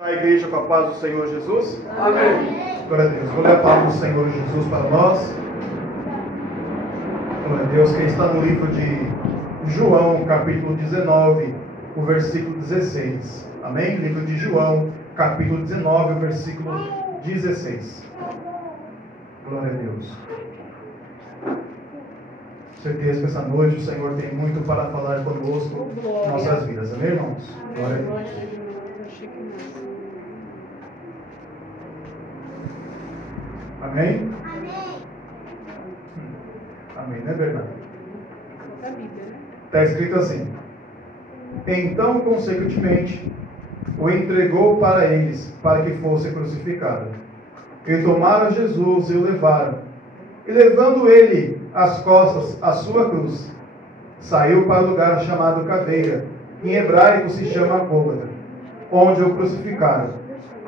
A igreja com a paz do Senhor Jesus. Amém. Glória a Deus. Vou ler a palavra do Senhor Jesus para nós. Glória a Deus. Quem está no livro de João, capítulo 19, o versículo 16. Amém? Livro de João, capítulo 19, o versículo 16. Glória a Deus. Certeza que essa noite o Senhor tem muito para falar conosco em nossas vidas. Amém, irmãos? Glória a Deus. Amém? Amém, não é verdade? Está escrito assim: então, consequentemente, o entregou para eles, para que fosse crucificado. E tomaram Jesus e o levaram. E levando ele às costas a sua cruz, saiu para o lugar chamado Caveira, em hebraico se chama Gólgota, onde o crucificaram.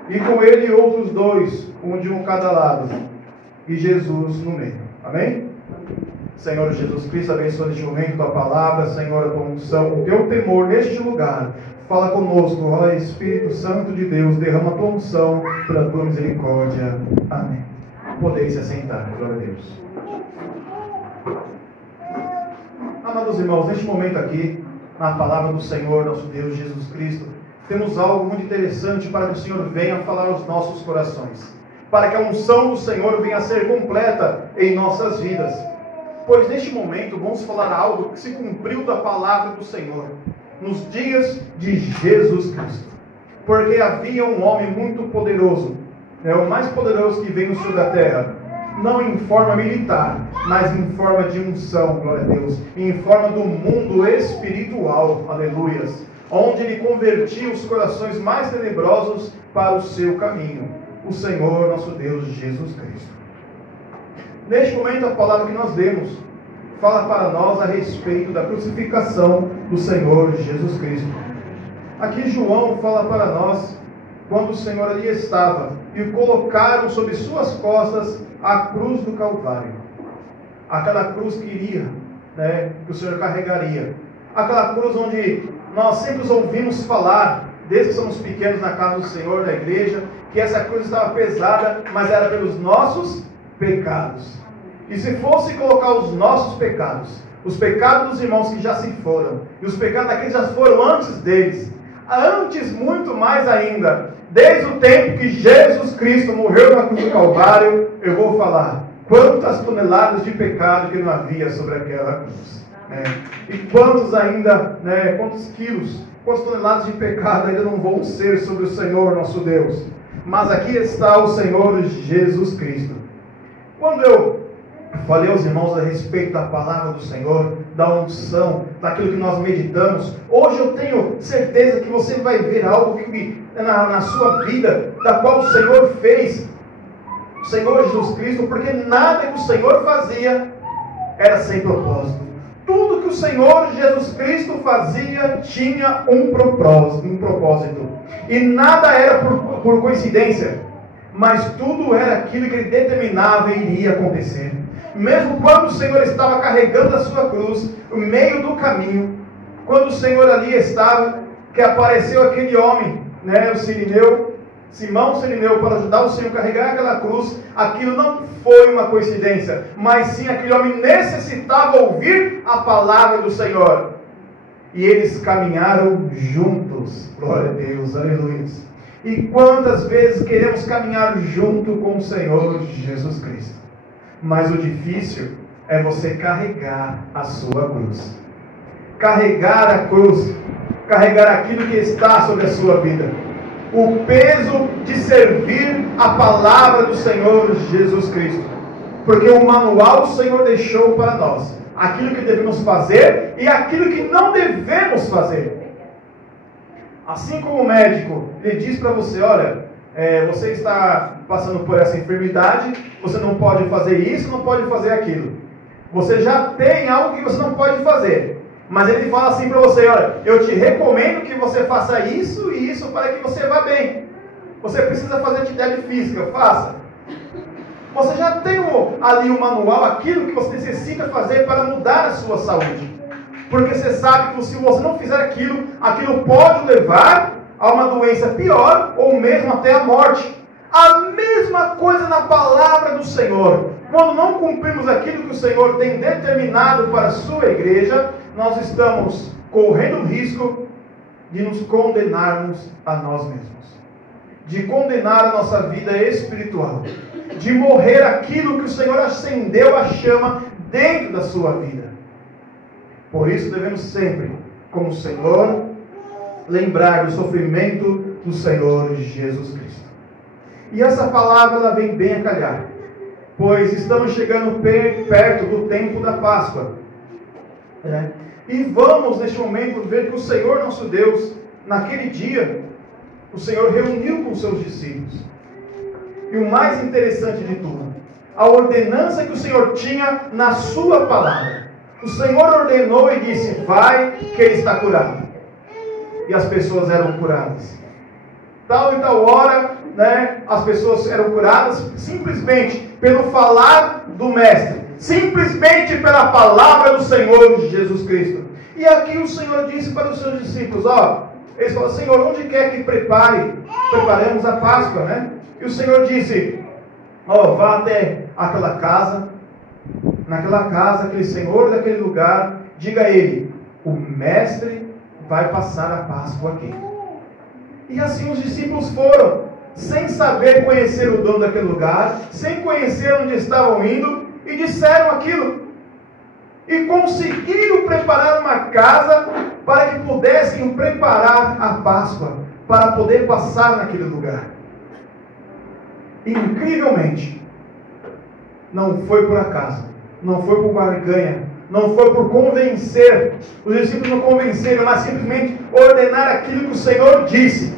E com ele outros dois, um de um cada lado, e Jesus no meio. Amém? Senhor Jesus Cristo, abençoa neste momento tua palavra, Senhor, a tua unção, o teu temor neste lugar. Fala conosco, ó Espírito Santo de Deus, derrama a tua unção pela tua misericórdia. Amém. Podeis se assentar, glória a Deus. Amados irmãos, neste momento aqui, na palavra do Senhor, nosso Deus Jesus Cristo, temos algo muito interessante para que o Senhor venha falar aos nossos corações, para que a unção do Senhor venha a ser completa em nossas vidas. Pois neste momento vamos falar algo que se cumpriu da palavra do Senhor, nos dias de Jesus Cristo. Porque havia um homem muito poderoso, o mais poderoso que veio sobre a terra, não em forma militar, mas em forma de unção, glória a Deus, em forma do mundo espiritual, aleluias, onde ele convertia os corações mais tenebrosos para o seu caminho, o Senhor nosso Deus Jesus Cristo. Neste momento a palavra que nós lemos fala para nós a respeito da crucificação do Senhor Jesus Cristo. Aqui João fala para nós quando o Senhor ali estava e o colocaram sobre suas costas a cruz do Calvário, aquela cruz que iria, que o Senhor carregaria, aquela cruz onde nós sempre ouvimos falar, desde que somos pequenos na casa do Senhor, na igreja, que essa cruz estava pesada, mas era pelos nossos pecados. E se fosse colocar os nossos pecados, os pecados dos irmãos que já se foram, e os pecados daqueles que já foram antes deles, antes muito mais ainda, desde o tempo que Jesus Cristo morreu na cruz do Calvário, eu vou falar quantas toneladas de pecado que não havia sobre aquela cruz. E quantos ainda, quantos quilos, quantas toneladas de pecado ainda não vão ser sobre o Senhor nosso Deus. Mas aqui está o Senhor Jesus Cristo. Quando eu falei aos irmãos a respeito da palavra do Senhor, da unção, daquilo que nós meditamos, hoje eu tenho certeza que você vai ver algo que, na sua vida, da qual o Senhor fez, o Senhor Jesus Cristo, porque nada que o Senhor fazia era sem propósito. Tudo que o Senhor Jesus Cristo fazia tinha um propósito. E nada era por coincidência, mas tudo era aquilo que ele determinava e iria acontecer. Mesmo quando o Senhor estava carregando a sua cruz, no meio do caminho, quando o Senhor ali estava, que apareceu aquele homem, o Cirineu, Simão Cirineu, para ajudar o Senhor a carregar aquela cruz, aquilo não foi uma coincidência, mas sim aquele homem necessitava ouvir a palavra do Senhor. E eles caminharam juntos, glória a Deus, aleluia. E quantas vezes queremos caminhar junto com o Senhor Jesus Cristo, mas o difícil é você carregar a sua cruz, carregar a cruz, carregar aquilo que está sobre a sua vida, o peso de servir a palavra do Senhor Jesus Cristo, porque o manual o Senhor deixou para nós, aquilo que devemos fazer e aquilo que não devemos fazer. Assim como o médico lhe diz para você, olha, você está passando por essa enfermidade, você não pode fazer isso, não pode fazer aquilo. Você já tem algo que você não pode fazer. Mas ele fala assim para você, olha, eu te recomendo que você faça isso e isso para que você vá bem. Você precisa fazer atividade física, faça. Você já tem ali o manual, aquilo que você necessita fazer para mudar a sua saúde. Porque você sabe que se você não fizer aquilo, aquilo pode levar a uma doença pior ou mesmo até a morte. A mesma coisa na palavra do Senhor. Quando não cumprimos aquilo que o Senhor tem determinado para a sua igreja, nós estamos correndo o risco de nos condenarmos a nós mesmos, de condenar a nossa vida espiritual, de morrer aquilo que o Senhor acendeu a chama dentro da sua vida. Por isso devemos sempre, como Senhor, lembrar do sofrimento do Senhor Jesus Cristo. E essa palavra ela vem bem a calhar, pois estamos chegando perto do tempo da Páscoa. E vamos neste momento ver que o Senhor nosso Deus, naquele dia, o Senhor reuniu com os seus discípulos. E o mais interessante de tudo, a ordenança que o Senhor tinha na sua palavra. O Senhor ordenou e disse: vai, que ele está curado. E as pessoas eram curadas. Tal e tal hora, as pessoas eram curadas simplesmente pelo falar do Mestre, simplesmente pela palavra do Senhor Jesus Cristo. E aqui o Senhor disse para os seus discípulos, eles falaram: Senhor, onde quer que preparemos a Páscoa, E o Senhor disse: vá até aquela casa, naquela casa, aquele senhor daquele lugar, diga a ele: o Mestre vai passar a Páscoa aqui. E assim os discípulos foram, sem saber conhecer o dono daquele lugar, sem conhecer onde estavam indo, e disseram aquilo. E conseguiram preparar uma casa para que pudessem preparar a Páscoa, para poder passar naquele lugar. Incrivelmente, não foi por acaso, não foi por barganha, não foi por convencer. Os discípulos não convenceram, mas simplesmente ordenar aquilo que o Senhor disse.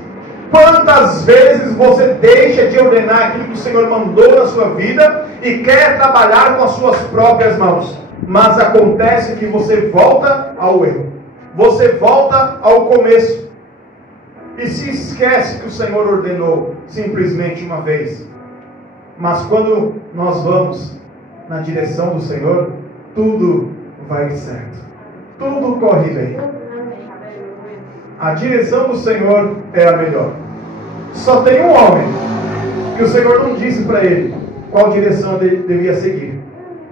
Quantas vezes você deixa de ordenar aquilo que o Senhor mandou na sua vida e quer trabalhar com as suas próprias mãos? Mas acontece que você volta ao erro, você volta ao começo e se esquece que o Senhor ordenou simplesmente uma vez. Mas quando nós vamos na direção do Senhor, tudo vai certo, tudo corre bem. A direção do Senhor é a melhor. Só tem um homem que o Senhor não disse para ele qual direção ele devia seguir,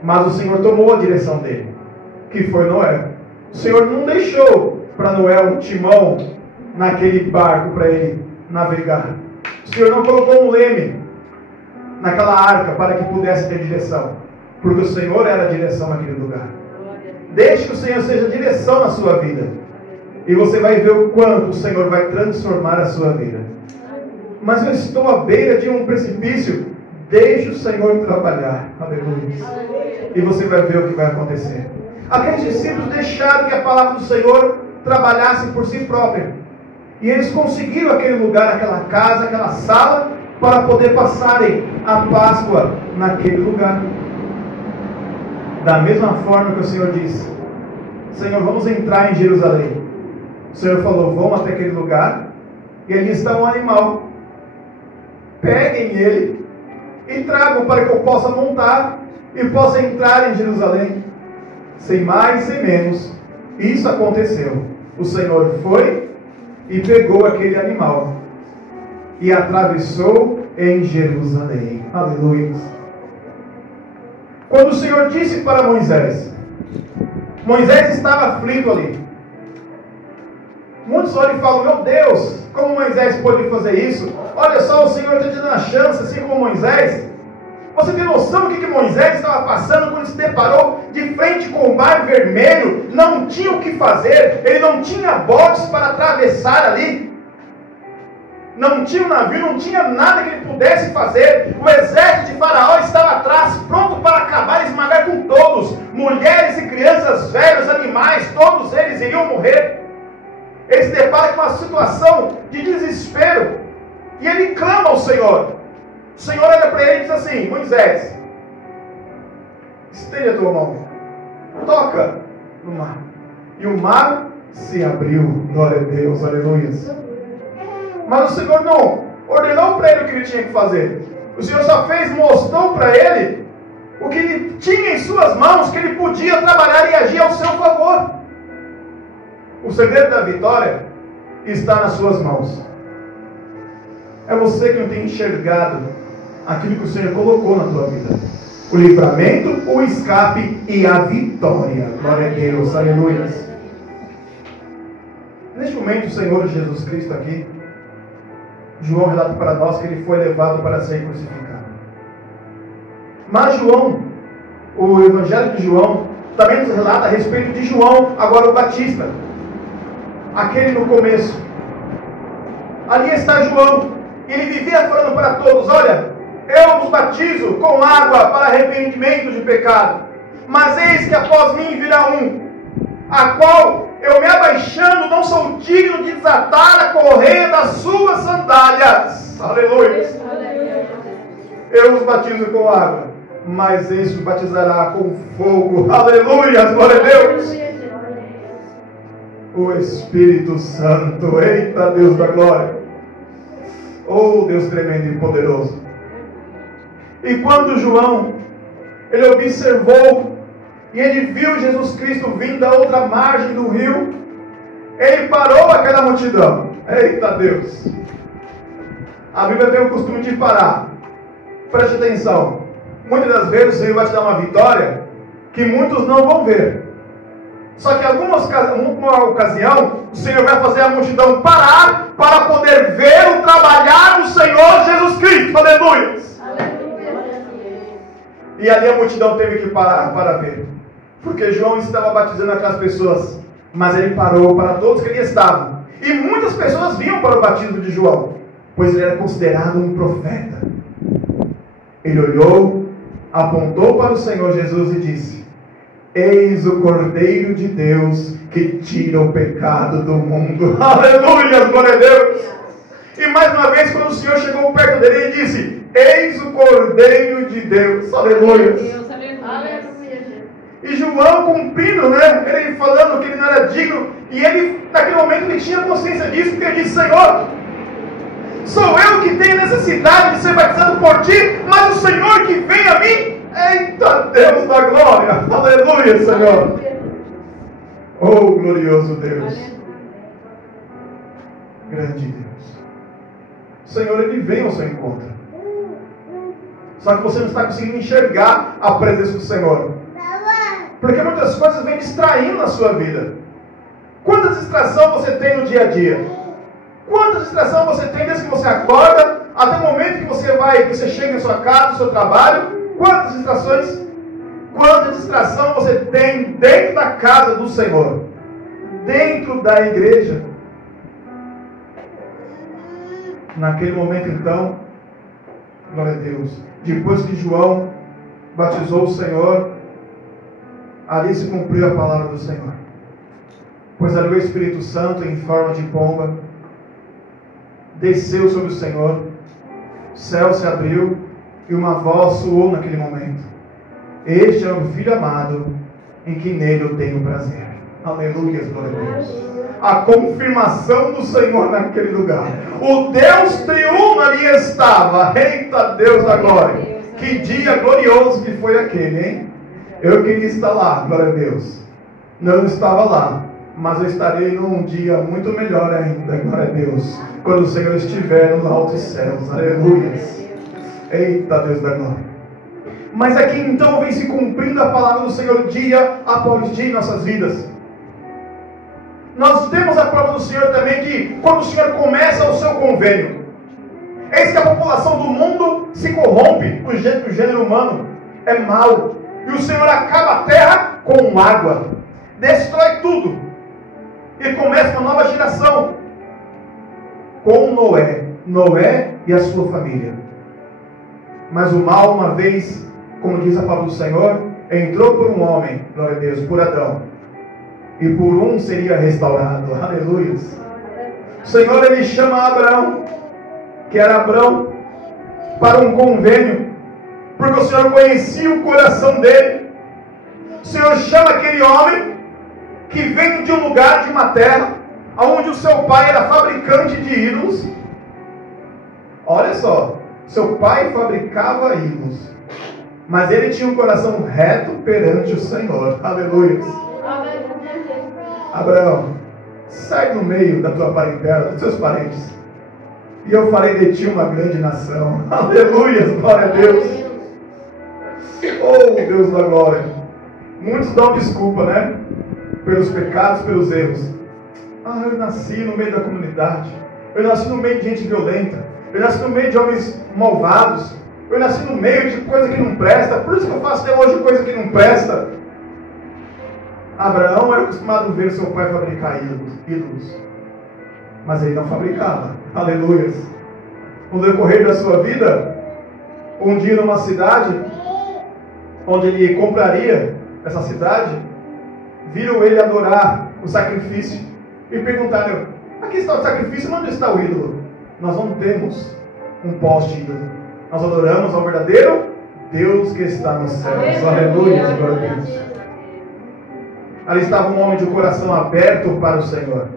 mas o Senhor tomou a direção dele, que foi Noé. O Senhor não deixou para Noé um timão naquele barco para ele navegar. O Senhor não colocou um leme naquela arca para que pudesse ter direção, porque o Senhor era a direção naquele lugar. Deixe que o Senhor seja a direção na sua vida, e você vai ver o quanto o Senhor vai transformar a sua vida. Mas eu estou à beira de um precipício. Deixe o Senhor trabalhar. Aleluia. E você vai ver o que vai acontecer. Aqueles discípulos deixaram que a palavra do Senhor trabalhasse por si própria. E eles conseguiram aquele lugar, aquela casa, aquela sala, para poder passarem a Páscoa naquele lugar. Da mesma forma que o Senhor disse: Senhor, vamos entrar em Jerusalém. O Senhor falou: vão até aquele lugar, e ali está um animal. Peguem ele e tragam para que eu possa montar e possa entrar em Jerusalém. Sem mais, sem menos, isso aconteceu. O Senhor foi e pegou aquele animal e atravessou em Jerusalém. Aleluia. Quando o Senhor disse para Moisés, Moisés estava aflito ali. Muitos olham e falam: meu Deus, como Moisés pôde fazer isso? Olha só, o Senhor está te dando a chance, assim como Moisés. Você tem noção do que Moisés estava passando quando se deparou de frente com o mar vermelho? Não tinha o que fazer, ele não tinha botes para atravessar ali. Não tinha um navio, não tinha nada que ele pudesse fazer. O exército de Faraó estava atrás, pronto para acabar e esmagar com todos. Mulheres e crianças, velhos, animais, todos eles iriam morrer. Ele se depara com uma situação de desespero. E ele clama ao Senhor. O Senhor olha para ele e diz assim: Moisés, estende a tua mão, toca no mar. E o mar se abriu. Glória a Deus, aleluia. Mas o Senhor não ordenou para ele o que ele tinha que fazer. O Senhor só mostrou para ele o que ele tinha em suas mãos, que ele podia trabalhar e agir ao seu favor. O segredo da vitória está nas suas mãos. É você que não tem enxergado aquilo que o Senhor colocou na tua vida. O livramento, o escape e a vitória. Glória a Deus, aleluia. Neste momento, o Senhor Jesus Cristo aqui, João relata para nós que ele foi levado para ser crucificado. Mas João, o Evangelho de João, também nos relata a respeito de João, agora o Batista. Aquele no começo. Ali está João. Ele vivia falando para todos: olha, eu vos batizo com água para arrependimento de pecado. Mas eis que após mim virá um, a qual eu me abaixando não sou digno de desatar a correia das suas sandálias. Aleluia. Eu vos batizo com água, mas eis que batizará com fogo. Aleluia, glória a Deus. O Espírito Santo, eita Deus da glória. Oh Deus tremendo e poderoso. E quando João, ele observou e ele viu Jesus Cristo vindo da outra margem do rio, ele parou aquela multidão. Eita Deus. A Bíblia tem o costume de parar. Preste atenção. Muitas das vezes o Senhor vai te dar uma vitória que muitos não vão ver. Só que em alguma ocasião, o Senhor vai fazer a multidão parar para poder ver o trabalhar do Senhor Jesus Cristo. Aleluia. E ali a multidão teve que parar para ver. Porque João estava batizando aquelas pessoas, mas ele parou para todos que ali estavam. E muitas pessoas vinham para o batismo de João, pois ele era considerado um profeta. Ele olhou, apontou para o Senhor Jesus e disse: eis o Cordeiro de Deus que tira o pecado do mundo. Aleluia, glória a Deus. E mais uma vez, quando o Senhor chegou perto dele, ele disse: eis o Cordeiro de Deus. Aleluia. E João cumprindo, ele falando que ele não era digno, e ele, naquele momento, ele tinha consciência disso, porque ele disse: Senhor, sou eu que tenho necessidade de ser batizado por ti, mas o Senhor que vem a mim. Eita Deus da glória, aleluia, Senhor. Oh glorioso Deus, grande Deus. O Senhor, ele vem ao seu encontro, só que você não está conseguindo enxergar a presença do Senhor, porque muitas coisas vêm distraindo na sua vida. Quanta distração você tem no dia a dia? Quanta distração você tem desde que você acorda até o momento que você chega em sua casa, no seu trabalho? Quantas distrações? Quanta distração você tem dentro da casa do Senhor, dentro da igreja? Naquele momento então, glória a Deus, depois que João batizou o Senhor, ali se cumpriu a palavra do Senhor, pois ali o Espírito Santo, em forma de pomba, desceu sobre o Senhor, o céu se abriu e uma voz soou naquele momento: este é o Filho amado, em que nele eu tenho prazer. Aleluia, glória a Deus. A confirmação do Senhor naquele lugar. O Deus triuno ali estava. Eita Deus da glória. Que dia glorioso que foi aquele, hein? Eu queria estar lá, glória a Deus. Não estava lá, mas eu estarei num dia muito melhor ainda, glória a Deus, quando o Senhor estiver nos altos céus. Aleluia. Eita Deus da glória. Mas aqui então vem se cumprindo a palavra do Senhor dia após dia em nossas vidas. Nós temos a prova do Senhor também que quando o Senhor começa o seu convênio, eis que a população do mundo se corrompe, o gênero humano é mau, e o Senhor acaba a terra com água, destrói tudo, e começa uma nova geração com Noé e a sua família. Mas o mal, uma vez, como diz a palavra do Senhor, entrou por um homem, glória a Deus, por Adão, e por um seria restaurado. Aleluia. O Senhor, ele chama Abraão, que era Abrão, para um convênio, porque o Senhor conhecia o coração dele. O Senhor chama aquele homem que vem de um lugar, de uma terra, onde o seu pai era fabricante de ídolos. Olha só, seu pai fabricava ídolos, mas ele tinha um coração reto perante o Senhor. Aleluia. Abraão, sai do meio da tua parentela, dos seus parentes, e eu farei de ti uma grande nação. Aleluia, glória a Deus. Oh, Deus da glória. Muitos dão desculpa, né? Pelos pecados, pelos erros. Ah, eu nasci no meio da comunidade. Eu nasci no meio de gente violenta. Eu nasci no meio de homens malvados. Eu nasci no meio de coisa que não presta. Por isso que eu faço até hoje coisa que não presta. Abraão era acostumado a ver seu pai fabricar ídolos. Mas ele não fabricava. Aleluia. No decorrer da sua vida, um dia numa cidade, onde ele compraria essa cidade, viram ele adorar o sacrifício e perguntaram: aqui está o sacrifício, onde está o ídolo? Nós não temos um poste ídolo. Nós adoramos ao verdadeiro Deus que está nos céus. Aleluia, glória a Deus. Ali estava um homem de coração aberto para o Senhor,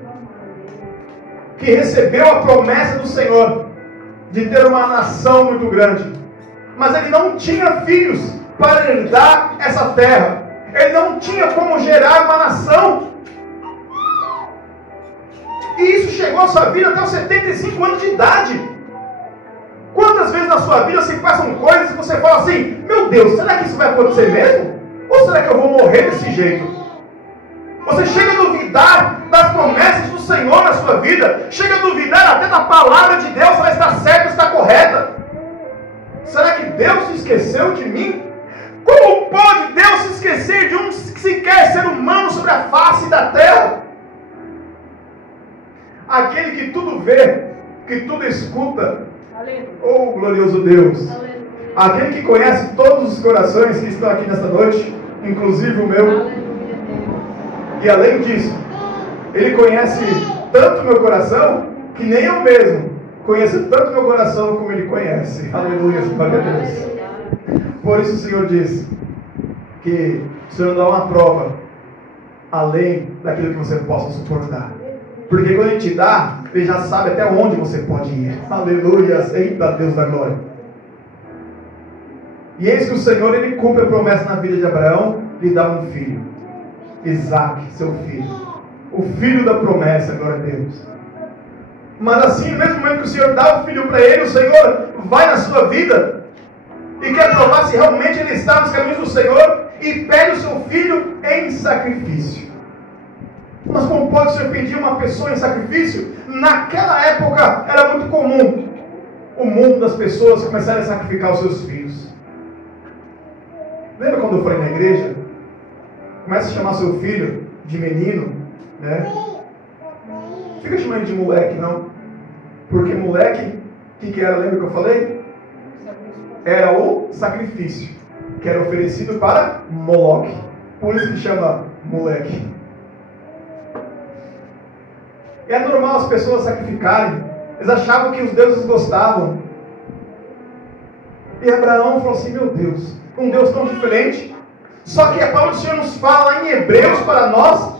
que recebeu a promessa do Senhor de ter uma nação muito grande, mas ele não tinha filhos para herdar essa terra. Ele não tinha como gerar uma nação. E isso chegou à sua vida até os 75 anos de idade. Quantas vezes na sua vida se passam coisas e você fala assim: meu Deus, será que isso vai acontecer mesmo? Ou será que eu vou morrer desse jeito? Você chega a duvidar das promessas do Senhor na sua vida. Chega a duvidar até da palavra de Deus, se ela está certa ou está correta. Será que Deus se esqueceu de mim? Como pode Deus se esquecer de um sequer ser humano sobre a face da terra? Aquele que tudo vê, que tudo escuta. Oh, glorioso Deus. Aquele que conhece todos os corações que estão aqui nesta noite, inclusive o meu. E além disso, Ele conhece tanto o meu coração, que nem eu mesmo conheço tanto o meu coração como Ele conhece. Aleluia, glória a Deus. Por isso o Senhor diz que o Senhor dá uma prova além daquilo que você possa suportar. Porque quando Ele te dá, Ele já sabe até onde você pode ir. Aleluia, eita Deus da glória. E eis que o Senhor, Ele cumpre a promessa na vida de Abraão, lhe dá um filho. Isaac, seu filho. O filho da promessa, glória a Deus. Mas assim, no mesmo momento que o Senhor dá o filho para ele, o Senhor vai na sua vida e quer provar se realmente ele está nos caminhos do Senhor e pede o seu filho em sacrifício. Mas como pode o Senhor pedir uma pessoa em sacrifício? Naquela época era muito comum o mundo das pessoas começarem a sacrificar os seus filhos. Lembra quando eu falei na igreja? Começa a chamar seu filho de menino, né? Fica chamando de moleque, não. Porque moleque, o que era? Lembra que eu falei? Era o sacrifício que era oferecido para Moloque. Por isso que chama moleque. E é normal as pessoas sacrificarem. Eles achavam que os deuses gostavam. E Abraão falou assim: meu Deus, um Deus tão diferente. Só que a palavra do Senhor nos fala em Hebreus para nós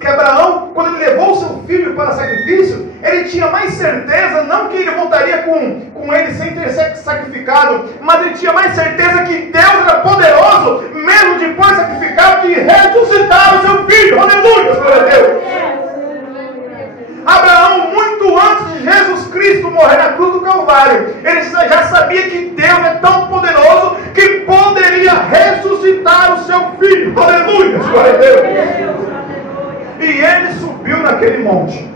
que Abraão, quando ele levou o seu filho para sacrifício, ele tinha mais certeza, não que ele voltaria com ele sem ter sacrificado, mas ele tinha mais certeza que Deus era poderoso, mesmo depois sacrificado, de ressuscitar o seu filho. Aleluia, glória a Deus. Abraão, muito antes de Jesus Cristo morrer na cruz do Calvário, ele já sabia que Deus é tão poderoso que poderia ressuscitar o seu filho. Aleluia, glória a Deus. E ele subiu naquele monte.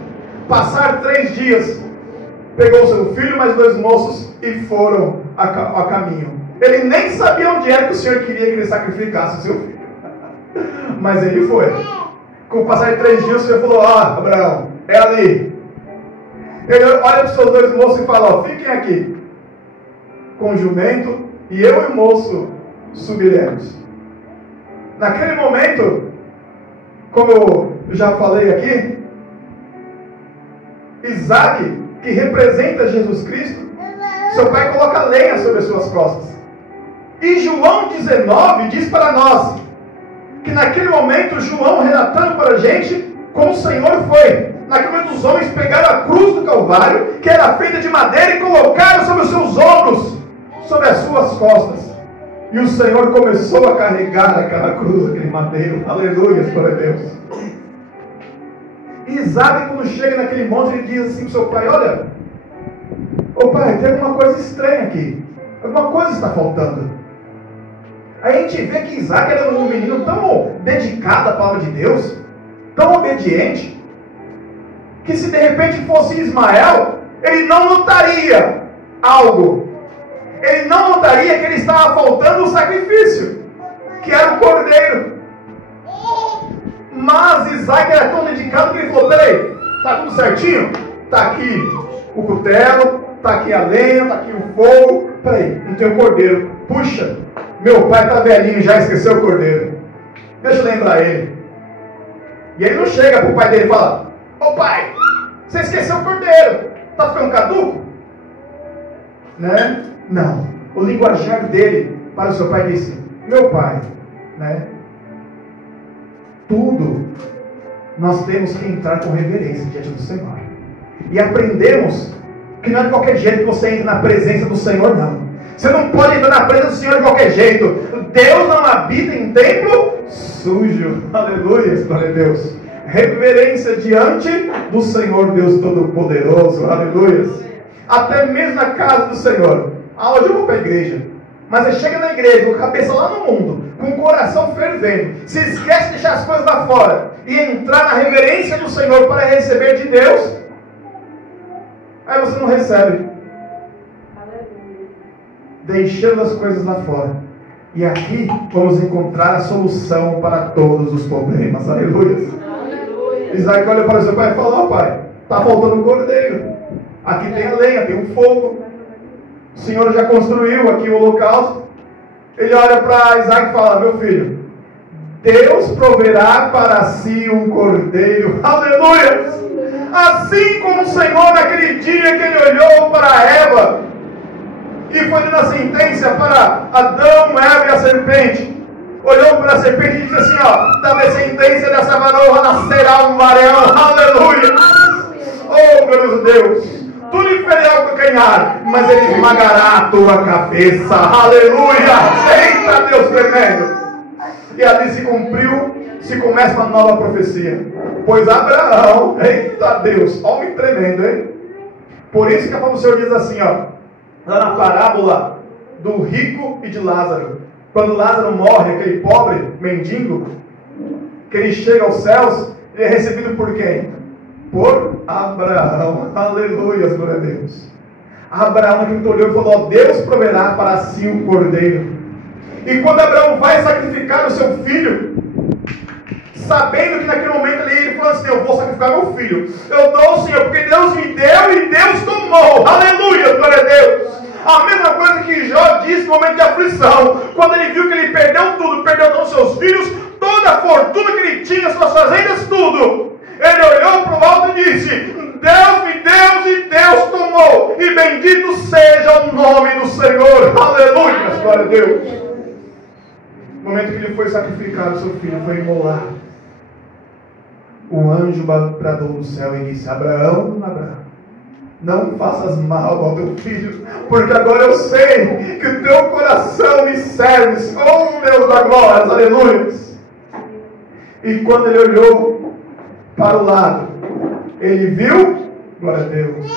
Passaram 3 dias, pegou seu filho, mais 2 moços e foram a caminho. Ele nem sabia onde era que o Senhor queria que ele sacrificasse o seu filho. Mas ele foi. Com o passar de 3 dias, o Senhor falou: Abraão, é ali. Ele olha para os seus 2 moços e fala: fiquem aqui com o jumento, e eu e o moço subiremos. Naquele momento, como eu já falei aqui, Isaac, que representa Jesus Cristo, seu pai coloca lenha sobre as suas costas. E João 19 diz para nós que naquele momento, João relatando para a gente como o Senhor foi. Naquele momento os homens pegaram a cruz do Calvário, que era feita de madeira, e colocaram sobre os seus ombros, sobre as suas costas. E o Senhor começou a carregar aquela cruz, aquele madeiro. Aleluia, glória a Deus. E E Isaac, quando chega naquele monte, ele diz assim para o seu pai: olha, ô pai, tem alguma coisa estranha aqui. Alguma coisa está faltando. Aí a gente vê que Isaac era um menino tão dedicado à palavra de Deus, tão obediente, que se de repente fosse Ismael, ele não notaria algo. Ele não notaria que ele estava faltando o sacrifício, que era o cordeiro. Mas Isaac era tão dedicado que ele falou: peraí, está tudo certinho? Está aqui o cutelo, está aqui a lenha, está aqui o fogo. Peraí, não tem o cordeiro. Puxa, meu pai está velhinho, já esqueceu o cordeiro. Deixa eu lembrar ele. E ele não chega para o pai dele e fala: ô pai, você esqueceu o cordeiro, está ficando caduco? Né? Não. O linguajar dele para o seu pai disse: meu pai, né? Tudo nós temos que entrar com reverência diante do Senhor. E aprendemos que não é de qualquer jeito que você entra na presença do Senhor, não. Você não pode entrar na presença do Senhor de qualquer jeito. Deus não habita em templo sujo. Aleluia, glória a Deus. Reverência diante do Senhor Deus Todo-Poderoso. Aleluia. Até mesmo na casa do Senhor. Hoje eu vou para a igreja, mas você chega na igreja com a cabeça lá no mundo, com o coração fervendo, se esquece de deixar as coisas lá fora e entrar na reverência do Senhor para receber de Deus, aí você não recebe. Deixando as coisas lá fora. E aqui vamos encontrar a solução para todos os problemas. Aleluia. Isaac olha para o seu pai e fala: ó pai, está faltando um cordeiro. Aqui tem a lenha, tem um fogo. O Senhor já construiu aqui o holocausto. Ele olha para Isaac e fala: meu filho, Deus proverá para si um cordeiro. Aleluia! Assim como o Senhor naquele dia que ele olhou para Eva e foi dando a sentença para Adão, Eva e a serpente, olhou para a serpente e disse assim: ó, da descendência dessa varoa nascerá um varão. Aleluia! Oh, glorioso Deus! Tu lhe ferirá o calcanhar, mas ele esmagará a tua cabeça. Aleluia! Eita Deus tremendo! E ali se cumpriu, se começa uma nova profecia. Pois Abraão, eita Deus, homem tremendo, hein? Por isso que a palavra do Senhor diz assim, ó, lá na parábola do rico e de Lázaro. Quando Lázaro morre, aquele pobre mendigo, que ele chega aos céus, ele é recebido por quem? Por Abraão. Aleluia, glória a Deus. Abraão que olhou e falou: Deus proverá para si um cordeiro. E quando Abraão vai sacrificar o seu filho, sabendo que naquele momento ali ele falou assim: eu vou sacrificar meu filho, eu dou, Senhor, porque Deus me deu e Deus tomou. Aleluia, glória a Deus. A mesma coisa que Jó disse no momento de aflição, quando ele viu que ele perdeu tudo, perdeu todos os seus filhos, toda a fortuna que ele tinha, suas fazendas, tudo. Ele olhou para o alto e disse: Deus me deu e Deus tomou, e bendito seja o nome do Senhor. Aleluia, glória a Deus. No momento que ele foi sacrificado, seu filho foi imolado, o anjo bradou do céu e disse: Abraão, Abraão, não faças mal ao teu filho, porque agora eu sei que o teu coração me serve, oh Deus da glória, aleluia. E quando ele olhou para o lado, ele viu, glória a Deus,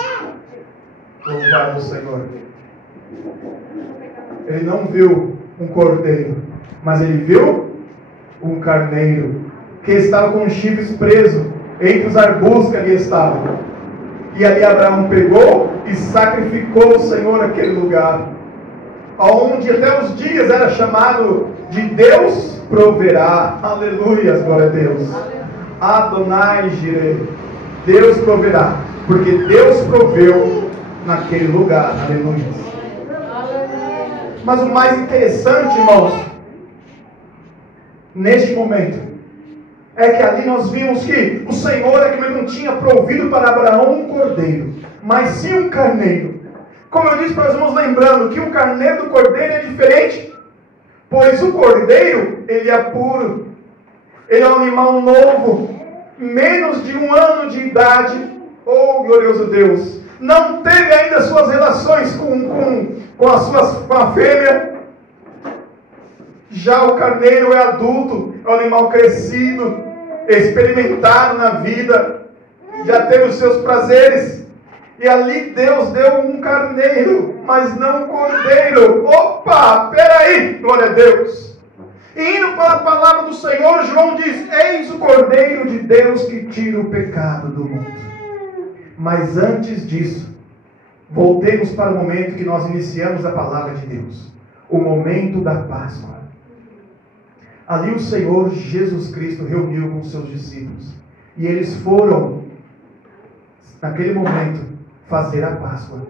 louvado o Senhor, ele não viu um cordeiro, mas ele viu um carneiro, que estava com os chifres presos entre os arbustos que ali estavam. E ali Abraão pegou e sacrificou o Senhor naquele lugar, onde até os dias era chamado de Deus proverá. Aleluia, glória a Deus. Adonai Jireh, Deus proverá, porque Deus proveu naquele lugar. Aleluia. Mas o mais interessante, irmãos, neste momento, é que ali nós vimos que o Senhor é que não tinha provido para Abraão um cordeiro, mas sim um carneiro. Como eu disse para os irmãos, lembrando que o carneiro do cordeiro é diferente, pois o cordeiro, ele é puro, ele é um animal novo, menos de 1 ano de idade, oh glorioso Deus, não teve ainda suas relações com a fêmea. Já o carneiro é adulto, é um animal crescido, experimentado na vida, já teve os seus prazeres. E ali Deus deu um carneiro, mas não um cordeiro. Opa, peraí, glória a Deus. E indo para a palavra do Senhor, João diz: eis o cordeiro de Deus que tira o pecado do mundo. Mas antes disso, voltemos para o momento que nós iniciamos a palavra de Deus. O momento da Páscoa. Ali o Senhor Jesus Cristo reuniu com os seus discípulos. E eles foram, naquele momento, fazer a Páscoa.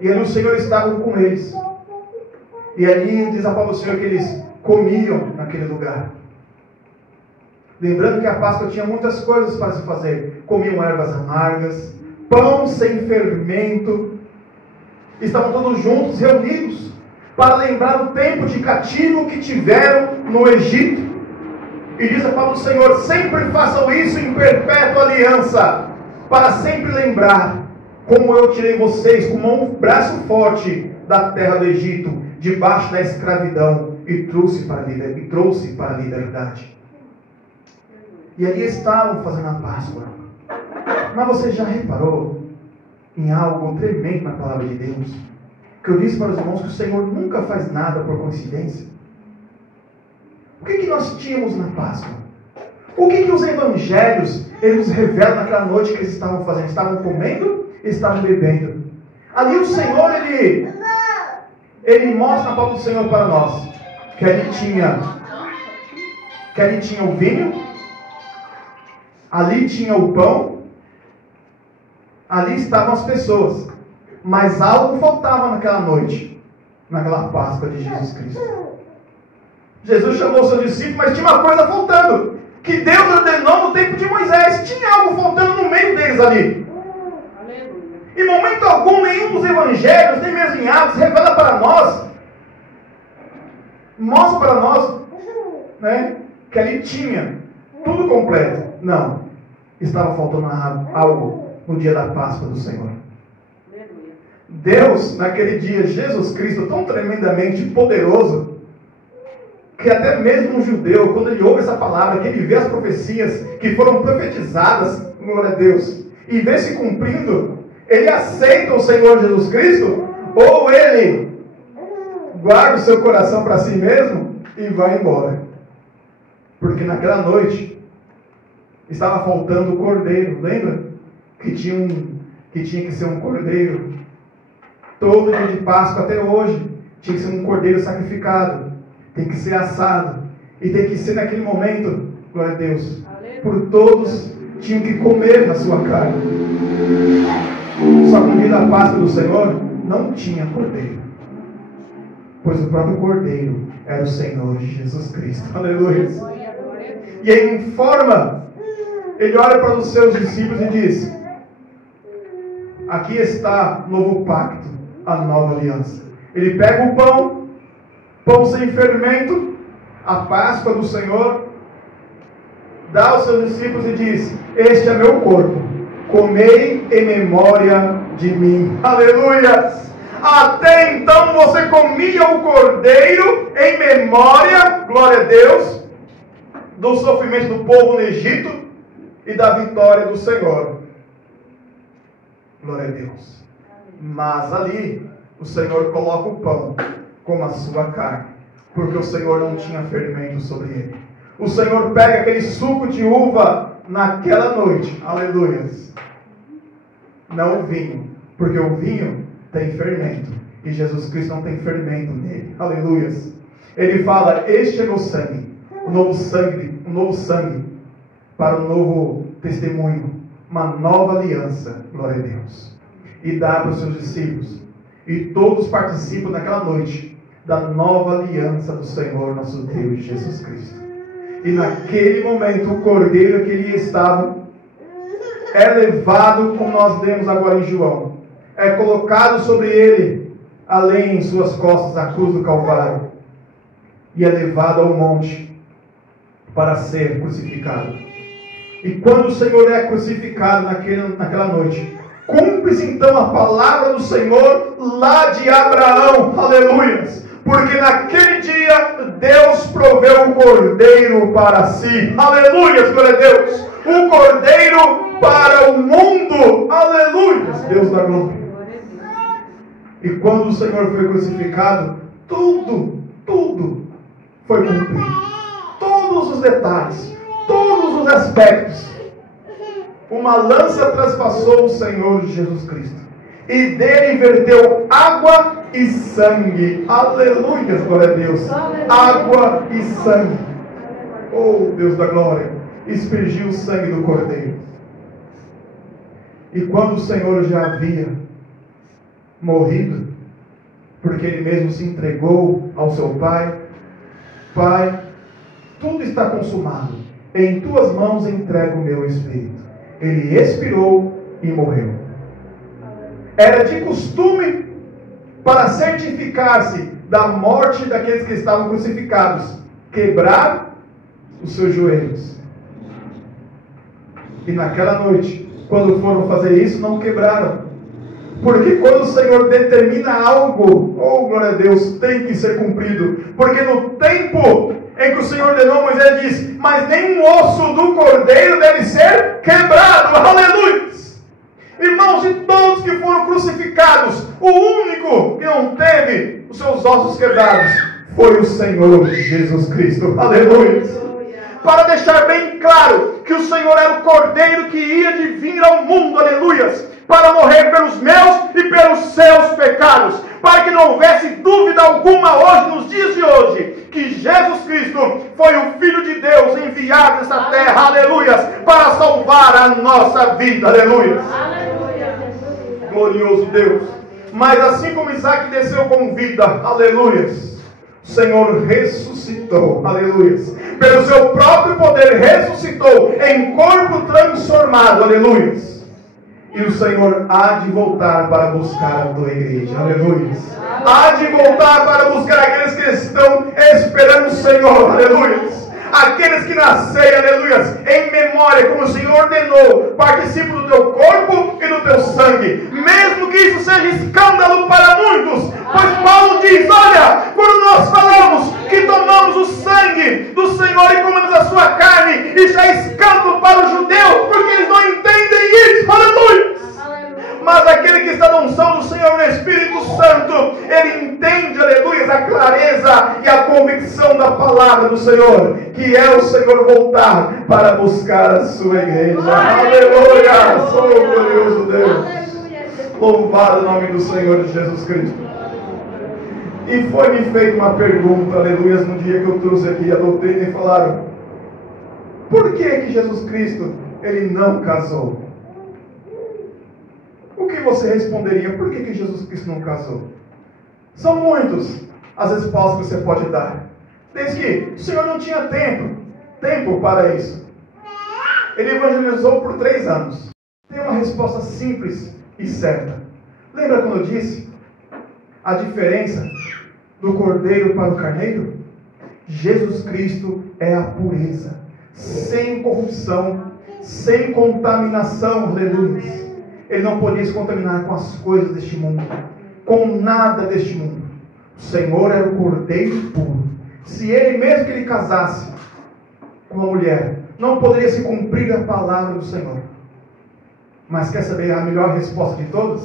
E ali o Senhor estava com eles. E ali diz a palavra do Senhor que eles comiam naquele lugar. Lembrando que a Páscoa tinha muitas coisas para se fazer. Comiam ervas amargas, pão sem fermento. Estavam todos juntos, reunidos, para lembrar o tempo de cativo que tiveram no Egito. E diz a palavra do Senhor: sempre façam isso em perpétua aliança, para sempre lembrar como eu tirei vocês com mão, braço forte da terra do Egito, debaixo da escravidão, e trouxe para a liberdade. E ali estavam fazendo a Páscoa. Mas você já reparou em algo tremendo na palavra de Deus? Que eu disse para os irmãos que o Senhor nunca faz nada por coincidência. O que nós tínhamos na Páscoa? O que os evangelhos eles revelam naquela noite que eles estavam fazendo? Estavam comendo e estavam bebendo. Ali o Senhor, ele mostra na palavra do Senhor para nós que ali tinha o vinho, ali tinha o pão, ali estavam as pessoas. Mas algo faltava naquela noite, naquela Páscoa de Jesus Cristo. Jesus chamou seus discípulos, mas tinha uma coisa faltando, que Deus ordenou no tempo de Moisés. Tinha algo faltando no meio deles ali. Em momento algum, nenhum dos evangelhos, nem mesmo em Atos, revela para nós, mostra para nós, né, que ali tinha tudo completo. Não, estava faltando algo no dia da Páscoa do Senhor. Deus, naquele dia, Jesus Cristo, tão tremendamente poderoso, que até mesmo um judeu, quando ele ouve essa palavra, que ele vê as profecias que foram profetizadas, glória a Deus, e vê se cumprindo, ele aceita o Senhor Jesus Cristo, ou ele guarda o seu coração para si mesmo e vai embora. Porque naquela noite estava faltando o cordeiro. Lembra? Que tinha que ser um cordeiro. Todo dia de Páscoa até hoje tinha que ser um cordeiro sacrificado. Tem que ser assado. E tem que ser naquele momento, glória a Deus, por todos tinham que comer na sua carne. Só que no dia da Páscoa do Senhor não tinha cordeiro, pois o próprio cordeiro era o Senhor Jesus Cristo. Aleluia. E ele informa, ele olha para os seus discípulos e diz: aqui está o novo pacto, a nova aliança. Ele pega o pão sem fermento, a Páscoa do Senhor, dá aos seus discípulos e diz: este é meu corpo, comei em memória de mim. Aleluia! Até então você comia o cordeiro em memória, glória a Deus, do sofrimento do povo no Egito e da vitória do Senhor. Glória a Deus. Mas ali o Senhor coloca o pão como a sua carne, porque o Senhor não tinha fermento sobre ele. O Senhor pega aquele suco de uva naquela noite, aleluia, não o vinho, porque o vinho tem fermento, e Jesus Cristo não tem fermento nele, aleluia. Ele fala: este é meu sangue, o novo sangue para um novo testemunho, uma nova aliança, glória a Deus. E dá para os seus discípulos, e todos participam naquela noite da nova aliança do Senhor nosso Deus Jesus Cristo. E naquele momento o cordeiro que ele estava é levado, como nós lemos agora em João, é colocado sobre ele, além em suas costas, a cruz do Calvário, e é levado ao monte para ser crucificado. E quando o Senhor é crucificado naquela noite, cumpre-se então a palavra do Senhor lá de Abraão, aleluia, porque naquele dia Deus proveu o cordeiro para si, aleluia, glória a Deus, o cordeiro para o mundo. Aleluia! Deus da glória. E quando o Senhor foi crucificado, tudo foi cumprido. Todos os detalhes, todos os aspectos. Uma lança transpassou o Senhor Jesus Cristo. E dele verteu água e sangue. Aleluia, glória a Deus. Água e sangue. Oh, Deus da glória. Aspergiu o sangue do Cordeiro. E quando o Senhor já havia morrido, porque ele mesmo se entregou ao seu Pai, Pai, tudo está consumado. Em tuas mãos entrego o meu espírito. Ele expirou e morreu. Era de costume, para certificar-se da morte daqueles que estavam crucificados, quebrar os seus joelhos. E naquela noite, quando foram fazer isso, não quebraram. Porque quando o Senhor determina algo, oh glória a Deus, tem que ser cumprido. Porque no tempo em que o Senhor ordenou, Moisés diz: mas nenhum osso do cordeiro deve ser quebrado. Aleluia! Irmãos, de todos que foram crucificados, o único que não teve os seus ossos quebrados foi o Senhor Jesus Cristo. Aleluia! Para deixar bem claro que o Senhor era o cordeiro que ia de vir ao mundo, aleluias, para morrer pelos meus e pelos seus pecados, para que não houvesse dúvida alguma hoje, nos dias de hoje, que Jesus Cristo foi o Filho de Deus enviado nessa terra, aleluias, para salvar a nossa vida, aleluias. Glorioso Deus. Mas assim como Isaac desceu com vida, aleluias, o Senhor ressuscitou, aleluias, pelo seu próprio poder ressuscitou em corpo transformado, aleluias. E o Senhor há de voltar para buscar a tua igreja, aleluia. Há de voltar para buscar aqueles que estão esperando o Senhor, aleluia. Aqueles que nasceram, aleluia, em memória, como o Senhor ordenou, participam do teu corpo e do teu sangue, mesmo que isso seja escândalo para muitos. Pois Paulo diz: olha, quando nós falamos que tomamos o sangue do Senhor e comemos a sua carne, isso é escândalo para os judeus, porque eles não entendem isso, aleluia. Mas aquele que está na unção do Senhor no Espírito Santo, ele entende, aleluia, a clareza e a convicção da palavra do Senhor, que é o Senhor voltar para buscar a sua igreja. Aleluia! Sou glorioso Deus. Louvado o nome do Senhor Jesus Cristo. E foi-me feita uma pergunta, aleluia, no dia que eu trouxe aqui a doutrina, e falaram: por que Jesus Cristo, ele não casou? O que você responderia? Por que Jesus Cristo não casou? São muitas as respostas que você pode dar. Desde que o Senhor não tinha tempo para isso. Ele evangelizou por 3 anos. Tem uma resposta simples e certa. Lembra quando eu disse a diferença do cordeiro para o carneiro? Jesus Cristo é a pureza, sem corrupção, sem contaminação, aleluia. Ele não podia se contaminar com as coisas deste mundo, com nada deste mundo. O Senhor era o cordeiro puro. Se ele, mesmo que ele casasse com uma mulher, não poderia se cumprir a palavra do Senhor. Mas quer saber a melhor resposta de todas?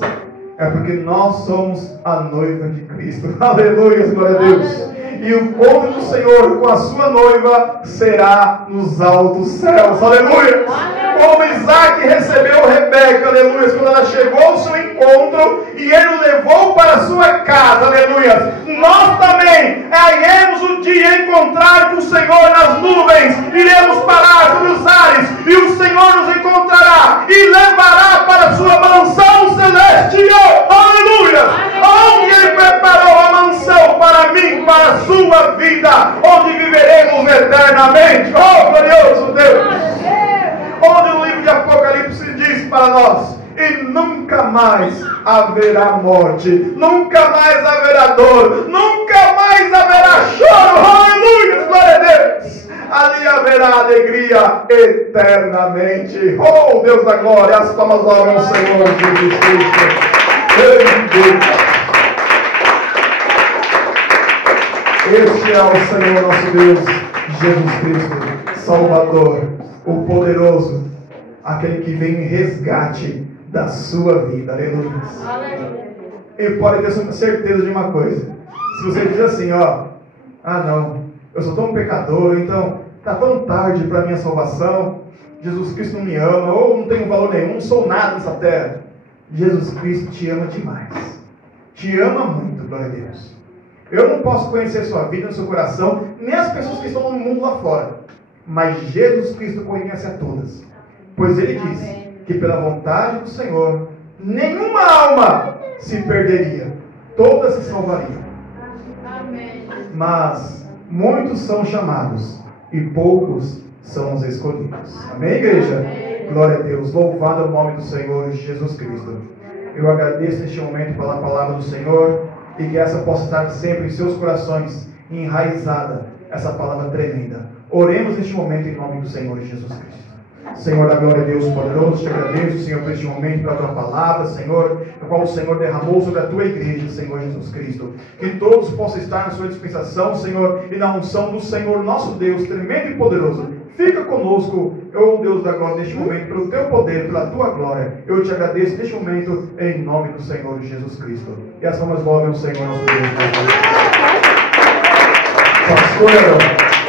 É porque nós somos a noiva de Cristo. Aleluia, glória a Deus. E o encontro do Senhor com a sua noiva será nos altos céus. Aleluia. Como Isaac recebeu Rebeca, aleluia, quando ela chegou ao seu encontro e ele o levou para a sua casa, aleluia. Nós também iremos um dia encontrar com o Senhor nas nuvens, iremos parar sobre os ares e o Senhor nos encontrará e levará para a sua mansão celestial, aleluia, onde ele preparou a mansão para mim, para a sua vida, onde viveremos eternamente. Oh, glorioso Deus! Onde no livro de Apocalipse diz para nós: e nunca mais haverá morte, nunca mais haverá dor, nunca mais haverá choro, aleluia, glória a Deus. Ali haverá alegria eternamente. Oh, Deus da glória, as palmas louvam ao Senhor Jesus Cristo. Este é o Senhor nosso Deus, Jesus Cristo, Salvador, o poderoso, aquele que vem em resgate da sua vida. Aleluia. E pode ter certeza de uma coisa. Se você diz assim, ó, não, eu sou tão pecador, então está tão tarde para a minha salvação, Jesus Cristo não me ama, ou não tenho valor nenhum, não sou nada nessa terra. Jesus Cristo te ama demais. Te ama muito, glória a Deus. Eu não posso conhecer sua vida, no seu coração, nem as pessoas que estão no mundo lá fora. Mas Jesus Cristo conhece a todas. Pois Ele disse que pela vontade do Senhor, nenhuma alma se perderia. Todas se salvariam. Mas muitos são chamados e poucos são os escolhidos. Amém, igreja? Glória a Deus. Louvado é o nome do Senhor Jesus Cristo. Eu agradeço neste momento pela palavra do Senhor e que essa possa estar sempre em seus corações, enraizada, essa palavra tremenda. Oremos neste momento em nome do Senhor Jesus Cristo. Senhor da glória a Deus poderoso, te agradeço, Senhor, por este momento, pela tua palavra, Senhor, no qual o Senhor derramou sobre a tua igreja, Senhor Jesus Cristo. Que todos possam estar na sua dispensação, Senhor, e na unção do Senhor, nosso Deus, tremendo e poderoso. Fica conosco, ó Deus da glória, neste momento, pelo teu poder, pela tua glória. Eu te agradeço neste momento, em nome do Senhor Jesus Cristo. E as palmas louvem o Senhor, nosso Deus. Pastor.